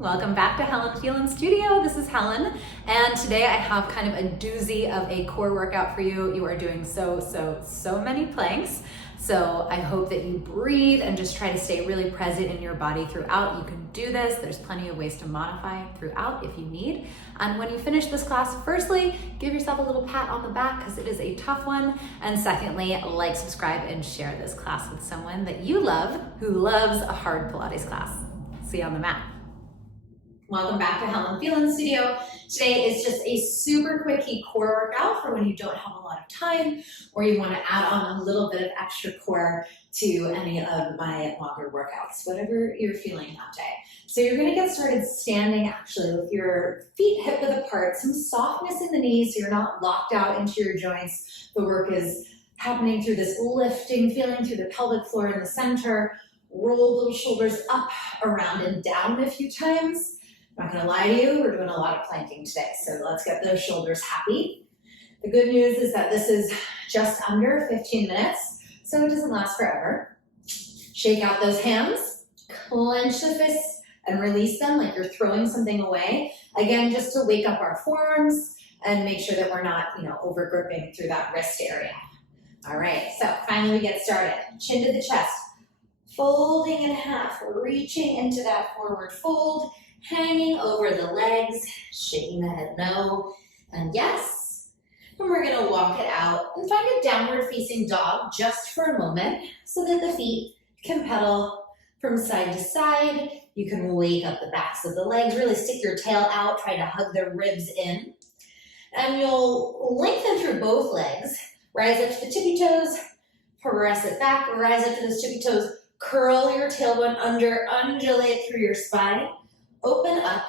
Welcome back to Phelan Studio. This is Helen, and today I have kind of a doozy of a core workout for you. You are doing so many planks, so I hope that you breathe and just try to stay really present in your body throughout. You can do this. There's plenty of ways to modify throughout if you need. And when you finish this class, firstly, give yourself a little pat on the back because it is a tough one. And secondly, like, subscribe, and share this class with someone that you love who loves a hard Pilates class. See you on the mat. Welcome back to Phelan Studio. Today is just a super quickie core workout for when you don't have a lot of time or you want to add on a little bit of extra core to any of my longer workouts, whatever you're feeling that day. So you're going to get started standing actually with your feet hip width apart, some softness in the knees so you're not locked out into your joints. The work is happening through this lifting, feeling through the pelvic floor in the center. Roll those shoulders up, around, and down a few times. I'm not gonna lie to you, we're doing a lot of planking today, so let's get those shoulders happy. The good news is that this is just under 15 minutes, so it doesn't last forever. Shake out those hands, clench the fists, and release them like you're throwing something away. Again, just to wake up our forearms and make sure that we're not, over gripping through that wrist area. All right, so finally we get started. Chin to the chest, folding in half, reaching into that forward fold, hanging over the legs, shaking the head no, and yes. And we're gonna walk it out and find a downward facing dog just for a moment so that the feet can pedal from side to side. You can wake up the backs of the legs, really stick your tail out, try to hug the ribs in. And you'll lengthen through both legs, rise up to the tippy toes, press it back, rise up to those tippy toes, curl your tailbone under, undulate through your spine. Open up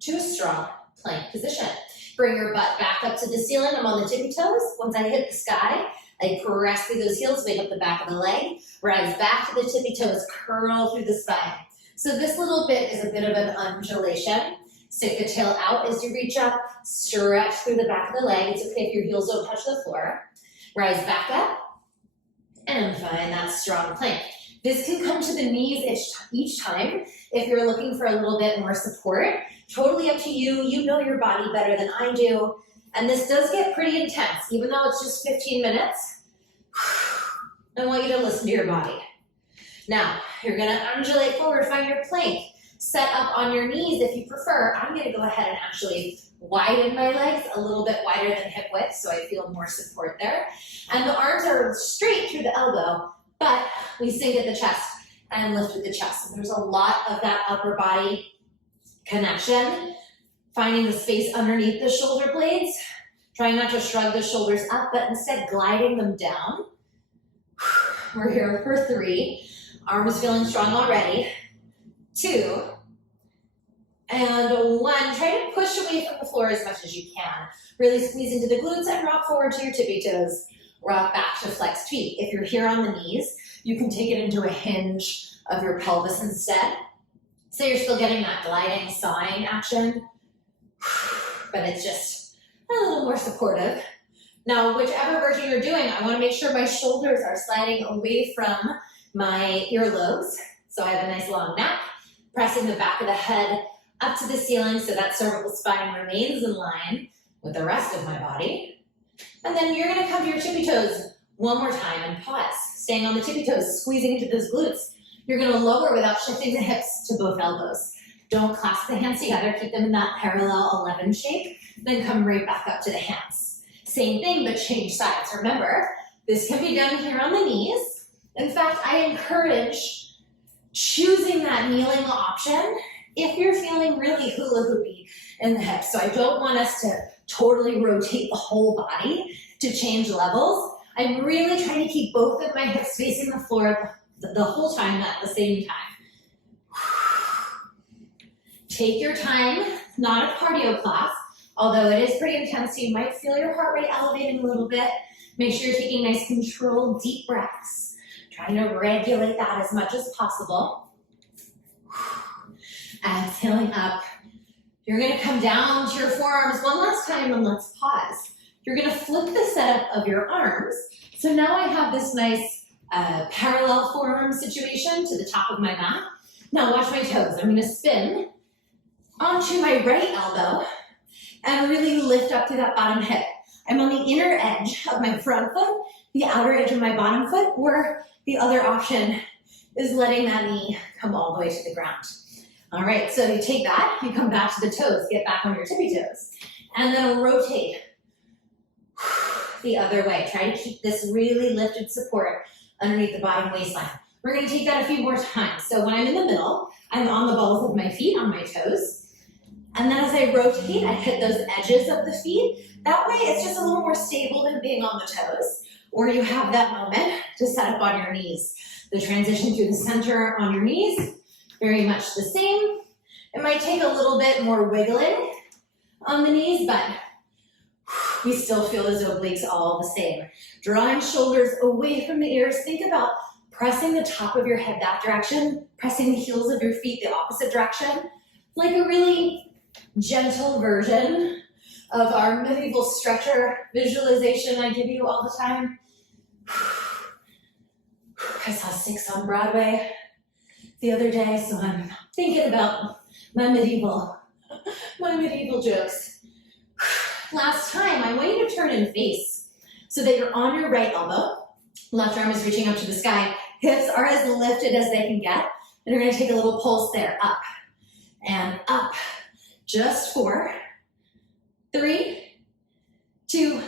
to a strong plank position. Bring your butt back up to the ceiling. I'm on the tippy toes. Once I hit the sky, I press through those heels, wake up the back of the leg, rise back to the tippy toes, curl through the spine. So this little bit is a bit of an undulation. Stick the tail out as you reach up, stretch through the back of the leg. It's okay if your heels don't touch the floor. Rise back up and find that strong plank. This can come to the knees each time if you're looking for a little bit more support. Totally up to you. You know your body better than I do. And this does get pretty intense. Even though it's just 15 minutes, I want you to listen to your body. Now, you're going to undulate forward, find your plank. Set up on your knees if you prefer. I'm going to go ahead and actually widen my legs a little bit wider than hip width so I feel more support there. And the arms are straight through the elbow, but we sink at the chest and lift with the chest. So there's a lot of that upper body connection, finding the space underneath the shoulder blades, trying not to shrug the shoulders up, but instead gliding them down. We're here for 3. Arms feeling strong already. 2. And 1. Try to push away from the floor as much as you can. Really squeeze into the glutes and rock forward to your tippy toes. Rock back to flexed feet. If you're here on the knees, you can take it into a hinge of your pelvis instead. So you're still getting that gliding, sawing action, but it's just a little more supportive. Now, whichever version you're doing, I want to make sure my shoulders are sliding away from my earlobes. So I have a nice long neck, pressing the back of the head up to the ceiling so that cervical spine remains in line with the rest of my body. And then you're going to come to your tippy toes one more time and pause. Staying on the tippy toes, squeezing into those glutes. You're going to lower without shifting the hips to both elbows. Don't clasp the hands together. Keep them in that parallel 11 shape. Then come right back up to the hands. Same thing, but change sides. Remember, this can be done here on the knees. In fact, I encourage choosing that kneeling option if you're feeling really hula hoopy in the hips. So I don't want us to totally rotate the whole body to change levels. I'm really trying to keep both of my hips facing the floor the whole time at the same time. Take your time, not a cardio class, although it is pretty intense, so you might feel your heart rate elevating a little bit. Make sure you're taking nice controlled deep breaths, trying to regulate that as much as possible. Exhaling up. You're going to come down to your forearms one last time and let's pause. You're going to flip the setup of your arms. So now I have this nice parallel forearm situation to the top of my mat. Now watch my toes. I'm going to spin onto my right elbow and really lift up through that bottom hip. I'm on the inner edge of my front foot, the outer edge of my bottom foot, or the other option is letting that knee come all the way to the ground. All right, so you take that, you come back to the toes, get back on your tippy toes, and then rotate the other way. Try to keep this really lifted support underneath the bottom waistline. We're gonna take that a few more times. So when I'm in the middle, I'm on the balls of my feet, on my toes, and then as I rotate, I hit those edges of the feet. That way it's just a little more stable than being on the toes, or you have that moment to set up on your knees. The transition through the center on your knees, very much the same. It might take a little bit more wiggling on the knees, but we still feel those obliques all the same. Drawing shoulders away from the ears. Think about pressing the top of your head that direction, pressing the heels of your feet the opposite direction, like a really gentle version of our medieval stretcher visualization I give you all the time. I saw 6 on Broadway the other day, so I'm thinking about my medieval jokes. Last time, I want you to turn and face so that you're on your right elbow. Left arm is reaching up to the sky. Hips are as lifted as they can get. And you're gonna take a little pulse there, up and up. Just 4, 3, 2,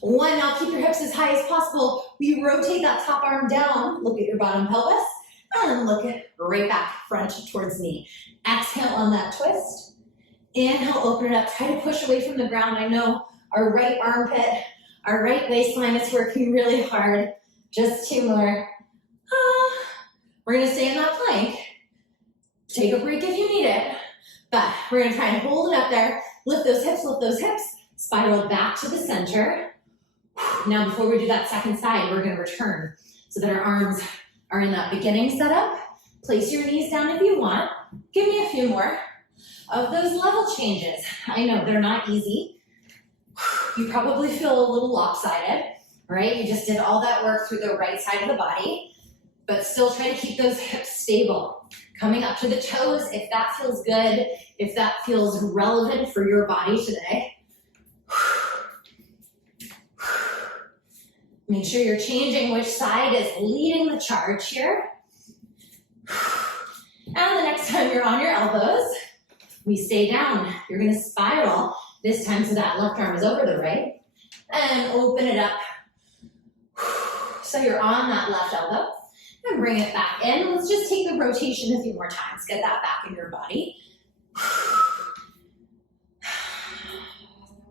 1. Now keep your hips as high as possible. We rotate that top arm down. Look at your bottom pelvis. And look at right back, front towards knee. Exhale on that twist. Inhale, open it up. Try to push away from the ground. I know our right armpit, our right waistline is working really hard. Just 2 more. We're gonna stay in that plank. Take a break if you need it. But we're gonna try and hold it up there. Lift those hips. Spiral back to the center. Now before we do that second side, we're gonna return so that our arms are in that beginning setup. Place your knees down if you want. Give me a few more of those level changes. I know they're not easy. You probably feel a little lopsided, right? You just did all that work through the right side of the body, but still try to keep those hips stable. Coming up to the toes, if that feels good, if that feels relevant for your body today. Make sure you're changing which side is leading the charge here. And the next time you're on your elbows, we stay down. You're gonna spiral, this time so that left arm is over the right, and open it up. So you're on that left elbow, and bring it back in. Let's just take the rotation a few more times. Get that back in your body.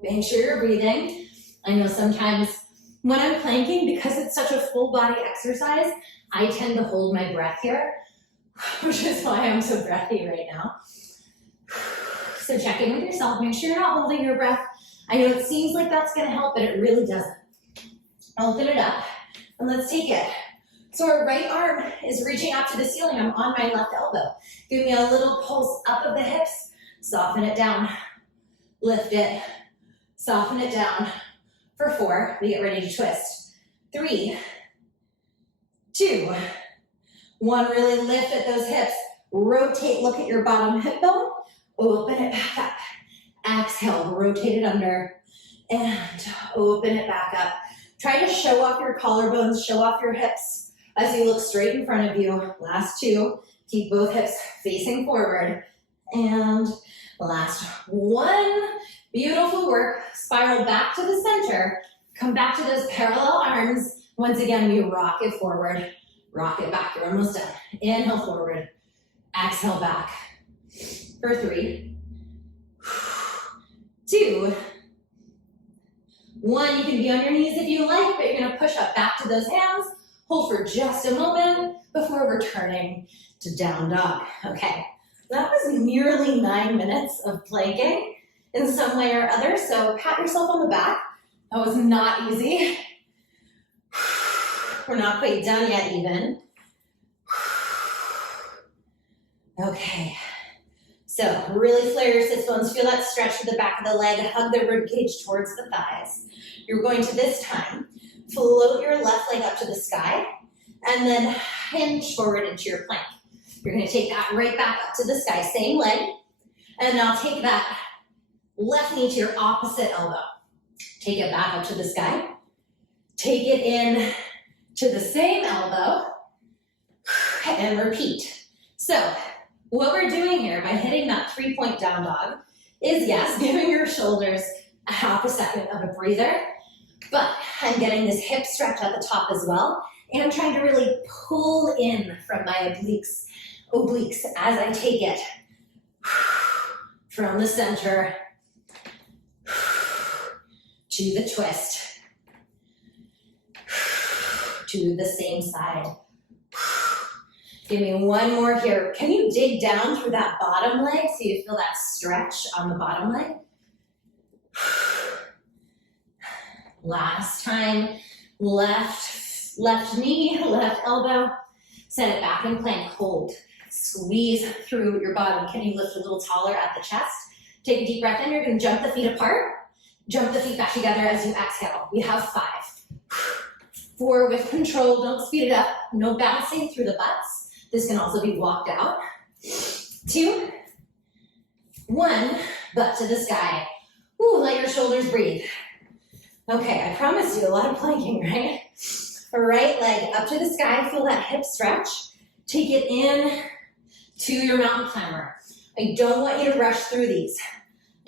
Make sure you're breathing. I know sometimes when I'm planking, because it's such a full body exercise, I tend to hold my breath here, which is why I'm so breathy right now. So check in with yourself, make sure you're not holding your breath. I know it seems like that's gonna help, but it really doesn't. Open it up, and let's take it. So our right arm is reaching out to the ceiling. I'm on my left elbow. Give me a little pulse up of the hips, soften it down, lift it, soften it down. For 4, we get ready to twist. 3, 2, 1, really lift at those hips. Rotate, look at your bottom hip bone. Open it back up. Exhale, rotate it under. And open it back up. Try to show off your collarbones, show off your hips as you look straight in front of you. Last 2, keep both hips facing forward. And last 1. Beautiful work. Spiral back to the center. Come back to those parallel arms. Once again, we rock it forward. Rock it back. You're almost done. Inhale forward. Exhale back. For 3, 2, 1. You can be on your knees if you like, but you're going to push up back to those hands. Hold for just a moment before returning to down dog. Okay, that was nearly 9 minutes of planking in some way or other, so pat yourself on the back. That was not easy. We're not quite done yet even. Okay, so really flare your sit bones, feel that stretch to the back of the leg, hug the rib cage towards the thighs. You're going to this time float your left leg up to the sky and then hinge forward into your plank. You're going to take that right back up to the sky, same leg, And now take that left knee to your opposite elbow. Take it back up to the sky. Take it in to the same elbow and repeat. So what we're doing here by hitting that 3-point down dog is, yes, giving your shoulders a half a second of a breather, but I'm getting this hip stretch at the top as well, and I'm trying to really pull in from my obliques as I take it from the center to the twist, to the same side. Give me one more here. Can you dig down through that bottom leg so you feel that stretch on the bottom leg? Last time, left knee, left elbow. Set it back in plank, hold. Squeeze through your bottom. Can you lift a little taller at the chest? Take a deep breath in. You're gonna jump the feet apart. Jump the feet back together as you exhale. We have 5. 4 with control, don't speed it up. No bouncing through the butts. This can also be walked out. 2, 1, butt to the sky. Ooh, let your shoulders breathe. Okay, I promised you a lot of planking, right? Right leg up to the sky, feel that hip stretch. Take it in to your mountain climber. I don't want you to rush through these.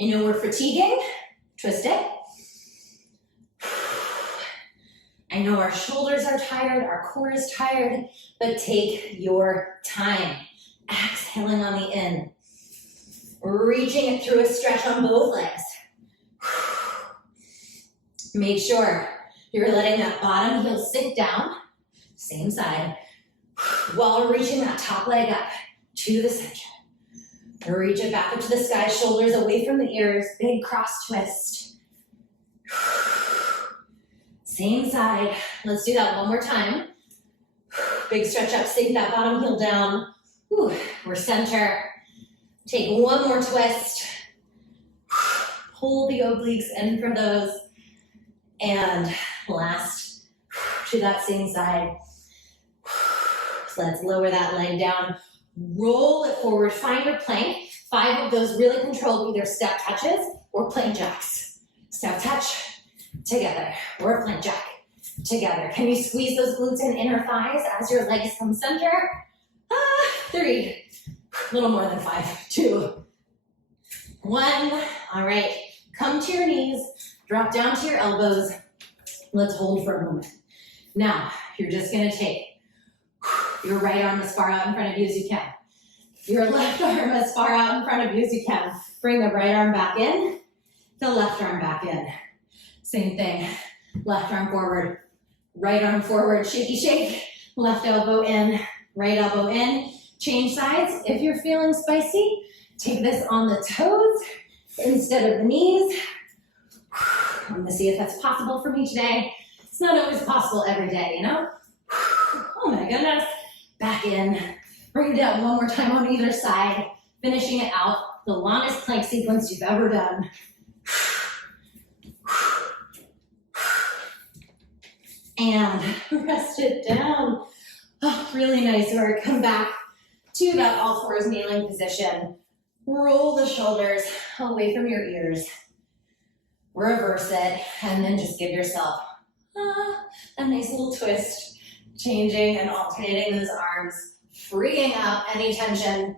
I know we're fatiguing, twist it. I know our shoulders are tired, our core is tired, but take your time. Exhaling on the in. Reaching it through a stretch on both legs. Make sure you're letting that bottom heel sink down, same side, while reaching that top leg up to the center. Reach it back up to the sky, shoulders away from the ears, big cross twist. Same side. Let's do that one more time. Big stretch up, sink that bottom heel down. We're center. Take one more twist. Pull the obliques in for those. And last, to that same side. Let's lower that leg down. Roll it forward. Find your plank. 5 of those really controlled, either step touches or plank jacks. Step touch, together, or a plank jack, together. Can you squeeze those glutes and inner thighs as your legs come center? 3, a little more than 5, 2, 1. All right, come to your knees, drop down to your elbows. Let's hold for a moment. Now, you're just gonna take your right arm as far out in front of you as you can. Your left arm as far out in front of you as you can. Bring the right arm back in, the left arm back in. Same thing, left arm forward, right arm forward, shaky shake, left elbow in, right elbow in. Change sides. If you're feeling spicy, take this on the toes instead of the knees. I'm gonna see if that's possible for me today. It's not always possible every day, you know? Oh my goodness. Back in. Bring it down one more time on either side. Finishing it out. The longest plank sequence you've ever done. And rest it down. Oh, really nice work. Come back to that all fours kneeling position. Roll the shoulders away from your ears. Reverse it, and then just give yourself a nice little twist, changing and alternating those arms, freeing up any tension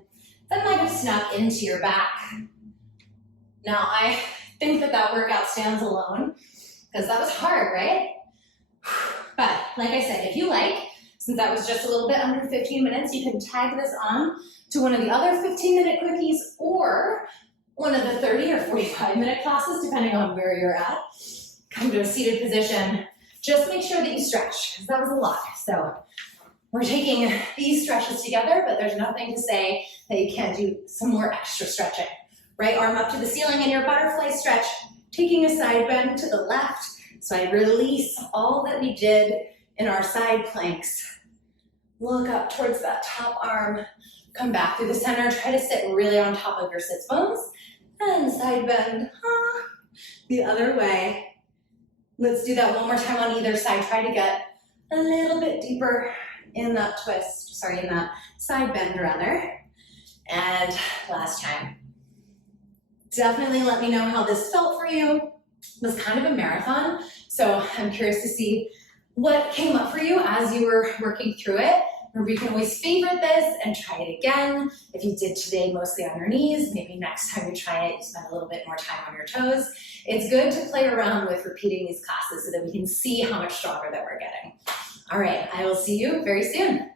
that might have snuck into your back. Now, I think that workout stands alone, because that was hard, right? But like I said, if you like, since that was just a little bit under 15 minutes, you can tag this on to one of the other 15-minute quickies or one of the 30 or 45-minute classes, depending on where you're at. Come to a seated position. Just make sure that you stretch, because that was a lot. So we're taking these stretches together, but there's nothing to say that you can't do some more extra stretching. Right arm up to the ceiling in your butterfly stretch, taking a side bend to the left. So I release all that we did in our side planks. Look up towards that top arm. Come back through the center. Try to sit really on top of your sits bones. And side bend the other way. Let's do that one more time on either side. Try to get a little bit deeper in that twist. Sorry, in that side bend rather. And last time. Definitely let me know how this felt for you. It was kind of a marathon, so I'm curious to see what came up for you as you were working through it. Remember, you can always favorite this and try it again. If you did today mostly on your knees, maybe next time you try it, you spend a little bit more time on your toes. It's good to play around with repeating these classes so that we can see how much stronger that we're getting. All right, I will see you very soon.